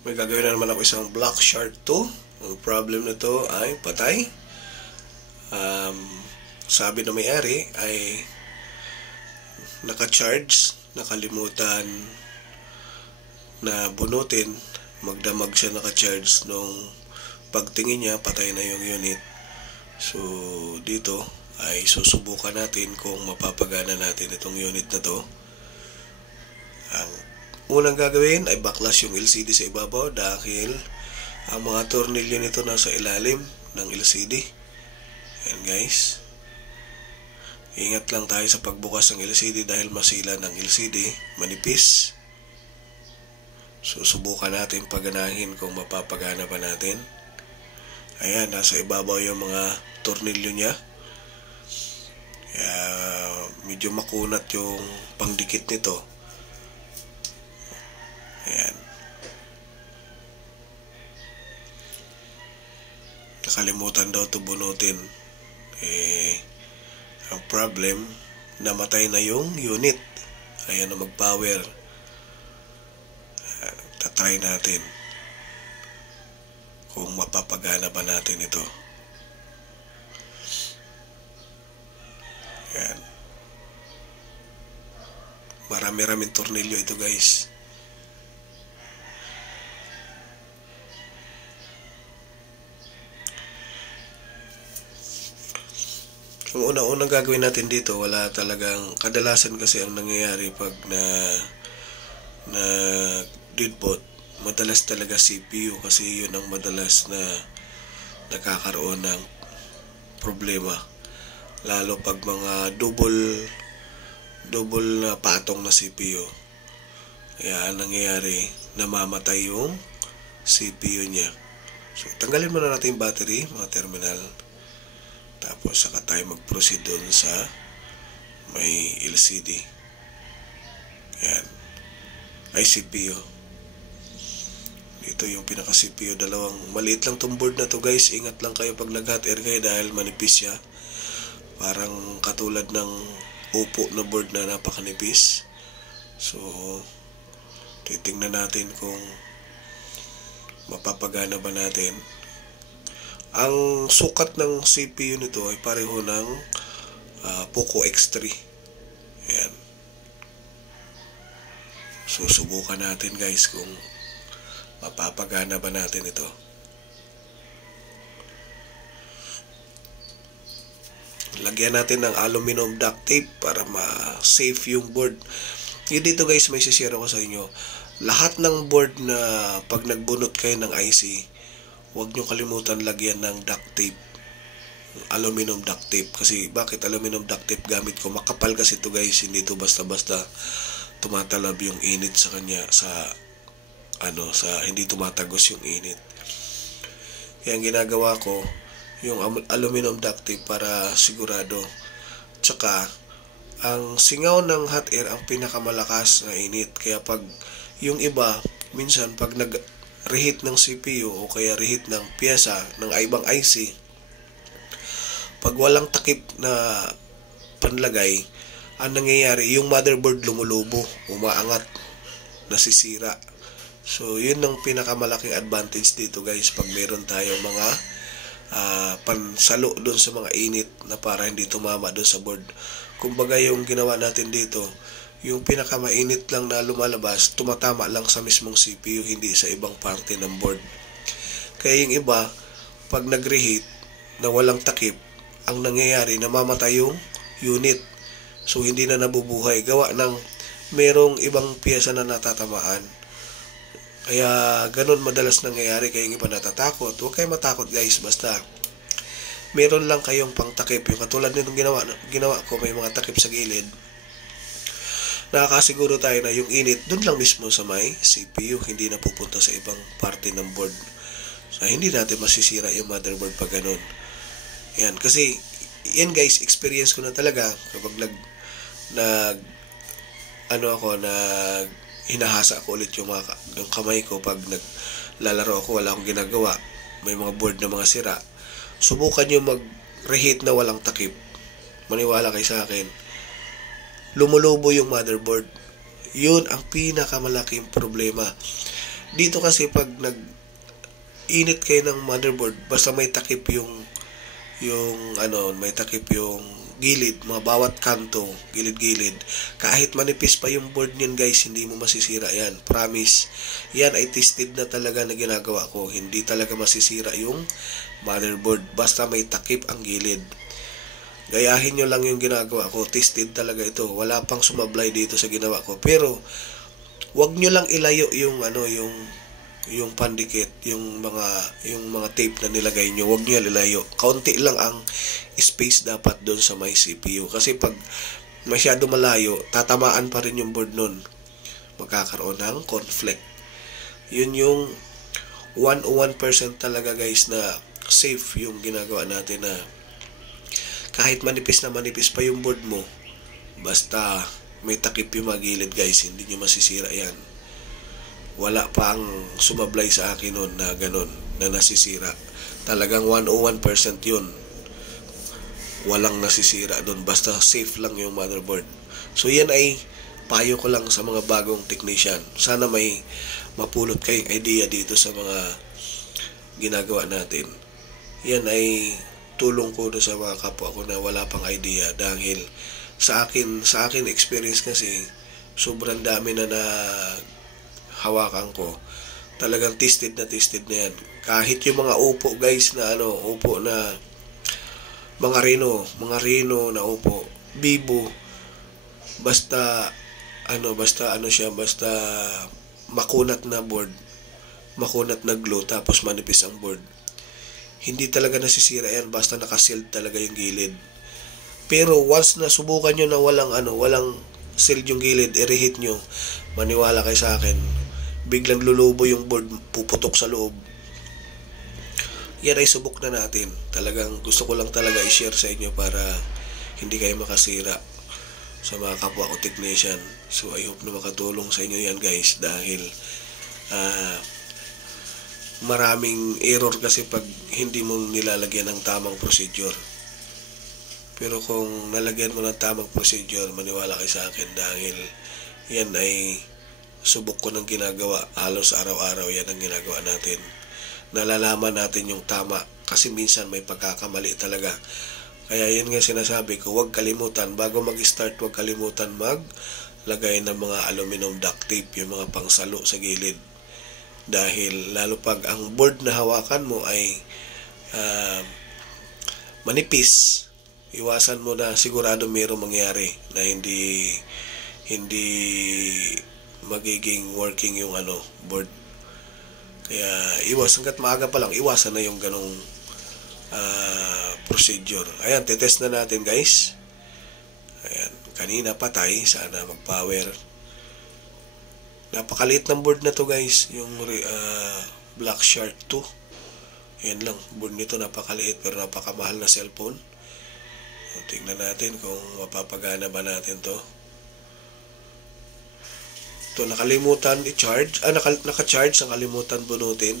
May gagawin na naman ako isang Black Shark 2. Ang problem na to ay patay. Sabi na may-ari ay naka-charge, nakalimutan na bunutin. Magdamag siya naka-charge nung pagtingin niya, patay na yung unit. So dito ay susubukan natin kung mapapagana natin itong unit na to. Ang unang gagawin ay baklas yung LCD sa ibabaw dahil ang mga tornilyo nito nasa ilalim ng LCD. Ayan guys. Ingat lang tayo sa pagbukas ng LCD dahil masila ng LCD, manipis. Susubukan natin paganahin kung mapapagana pa natin. Ayan, nasa ibabaw yung mga tornilyo niya. Kaya medyo makunat yung pangdikit nito. Ayan. Nakalimutan daw ito bunutin. Ang problem, namatay na yung unit. Ayan na mag-power. Tatry natin kung mapapagana ba natin ito. Ayan. Marami-raming tornilyo ito guys. Yung unang gagawin natin dito, wala talagang kadalasan kasi ang nangyayari pag na deadbolt, madalas talaga CPU kasi yun ang madalas na nakakaroon ng problema, lalo pag mga double na patong na CPU. Kaya ang nangyayari, namamatay yung CPU niya. So tanggalin muna natin yung battery, mga terminal. Tapos saka tayo mag-proceed doon sa may LCD. Ayan. Ay CPU. Dito yung pinaka-CPU. Dalawang maliit lang tong board na to guys. Ingat lang kayo pag nag-hot air kayo dahil manipis siya. Parang katulad ng upo na board na napakanipis. So titingnan natin kung mapapagana ba natin. Ang sukat ng CPU nito ay pareho ng Poco X3. Ayan. Susubukan natin guys kung mapapagana ba natin ito. Lagyan natin ng aluminum duct tape para ma-safe yung board. Yun dito guys, may sisira ko sa inyo. Lahat ng board na pag nagbunot kayo ng IC, huwag nyo kalimutan lagyan ng duct tape, aluminum duct tape. Kasi bakit aluminum duct tape gamit ko? Makapal kasi ito guys, hindi ito basta-basta tumatalab yung init sa kanya, sa hindi tumatagos yung init. Kaya ang ginagawa ko, yung aluminum duct tape para sigurado. Tsaka ang singaw ng hot air ang pinakamalakas na init. Kaya pag yung iba, minsan pag reheat ng CPU o kaya reheat ng piyesa ng ibang IC, pag walang takip na panlagay, ang nangyayari, yung motherboard lumulubo, umaangat, nasisira. So yun ang pinakamalaking advantage dito guys pag meron tayong mga pansalo doon sa mga init na para hindi tumama doon sa board. Kumbaga yung ginawa natin dito, yung pinakamainit lang na lumalabas, tumatama lang sa mismong CPU, hindi sa ibang parte ng board. Kaya yung iba, pag nag-reheat na walang takip, ang nangyayari, namamatay yung unit. So hindi na nabubuhay. Gawa ng merong ibang piyesa na natatamaan. Kaya ganun madalas nangyayari, kaya yung iba natatakot. Huwag kayo matakot guys, basta meron lang kayong pang takip. Yung katulad nitong ginawa ko, may mga takip sa gilid. Nakakasiguro tayo na yung init doon lang mismo sa may CPU, hindi na pupunta sa ibang parte ng board. So hindi natin masisira yung motherboard pag ganun. Yan, kasi yan guys, experience ko na talaga kapag hinahasa ko ulit yung kamay ko pag naglalaro ako, wala akong ginagawa, may mga board na mga sira. Subukan nyo mag-reheat na walang takip. Maniwala kayo sa akin, lumulubo yung motherboard. Yun ang pinakamalaking problema. Dito kasi pag init kayo ng motherboard, basta may takip may takip yung gilid, mga bawat kanto, gilid-gilid, kahit manipis pa yung board niyan guys, hindi mo masisira yan, promise. Yan ay tested na talaga na ginagawa ko, hindi talaga masisira yung motherboard basta may takip ang gilid. Gayahin nyo lang yung ginagawa ko, tested talaga ito, wala pang sumablay dito sa ginawa ko. Pero wag nyo lang ilayo yung pandikit, yung mga tape na nilagay nyo, wag nyo ilayo. Kaunti lang ang space dapat doon sa may CPU. Kasi pag masyado malayo, tatamaan pa rin yung board nun. Magkakaroon ng conflict. Yun yung 101% talaga guys na safe yung ginagawa natin, na kahit manipis pa yung board mo, basta may takip yung mga gilid guys, hindi nyo masisira yan. Wala pa ang sumablay sa akin nun na ganun, na nasisira. Talagang 101% yun. Walang nasisira dun, basta safe lang yung motherboard. So yan ay payo ko lang sa mga bagong technician. Sana may mapulot kayong idea dito sa mga ginagawa natin. Yan ay tulong ko sa mga kapwa ko na wala pang idea, dahil sa akin experience kasi sobrang dami na hawakan ko. Talagang tested na yan. Kahit yung mga upo guys na upo na mga Reno na upo, Vivo, basta makunat na board, makunat na glue, tapos manipis ang board, hindi talaga nasisira yan basta naka-sealed talaga yung gilid. Pero once na subukan nyo na walang sealed yung gilid, i-reheat nyo, maniwala kayo sa akin, biglang lulubo yung board, puputok sa loob. Yan ay subok na natin. Talagang gusto ko lang talaga i-share sa inyo para hindi kayo makasira sa mga kapwa ko technician. So I hope na makatulong sa inyo yan guys, dahil maraming error kasi pag hindi mo nilalagyan ng tamang procedure. Pero kung nalagyan mo ng tamang procedure, maniwala kayo sa akin, dahil yan ay subok ko ng ginagawa. Halos araw-araw yan ang ginagawa natin. Nalalaman natin yung tama, kasi minsan may pagkakamali talaga. Kaya yun nga sinasabi ko, huwag kalimutan, bago mag-start, huwag kalimutan maglagay ng mga aluminum duct tape, yung mga pangsalo sa gilid. Dahil lalo pag ang board na hawakan mo ay manipis, iwasan mo na sigurado mayroong mangyari na hindi magiging working yung board. Kaya hanggat maaga pa lang, iwasan na yung ganong procedure. Ayan, titest na natin guys. Ayan, kanina patay, sana mag-power. Napakaliit ng board na to guys, yung Black Shark 2. Ayan lang, board nito napakaliit pero napakamahal na cellphone. Tingnan natin kung mapapagana ba natin to. Ito, nakalimutan i-charge. Naka-charge, nakalimutan bunutin.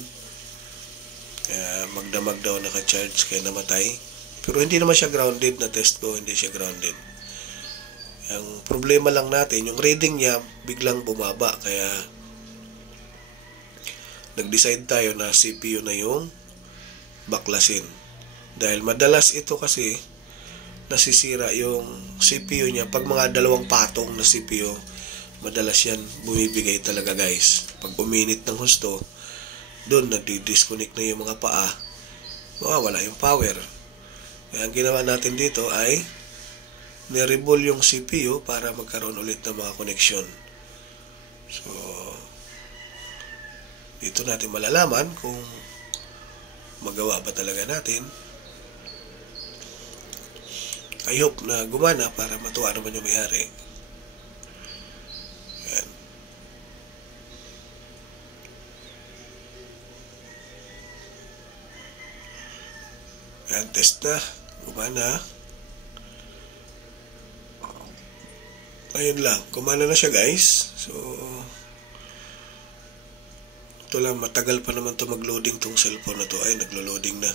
Kaya magdamag daw naka-charge, kaya namatay. Pero hindi naman siya grounded, na test ko, hindi siya grounded. Ang problema lang natin, yung reading niya biglang bumaba, kaya nag-decide tayo na CPU na yung baklasin. Dahil madalas ito kasi nasisira yung CPU niya pag mga dalawang patong na CPU, madalas yan bumibigay talaga guys. Pag uminit ng husto, doon nagdi-disconnect na yung mga paa, mawawala yung power. Kaya ang ginawa natin dito ay ni-reball yung CPU para magkaroon ulit ng mga connection. So dito natin malalaman kung magawa ba talaga natin. I hope na gumana para matuwa naman yung may-ari. Ayan. Ayan, test na. Gumana. Ayun lang, gumana na siya guys. So ito lang, matagal pa naman to mag-loading tong cellphone na to. Ay, naglo-loading na.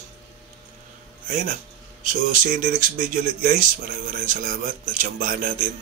Ayun na. So see you in the next video ulit guys. Maraming salamat. Natsambahan natin.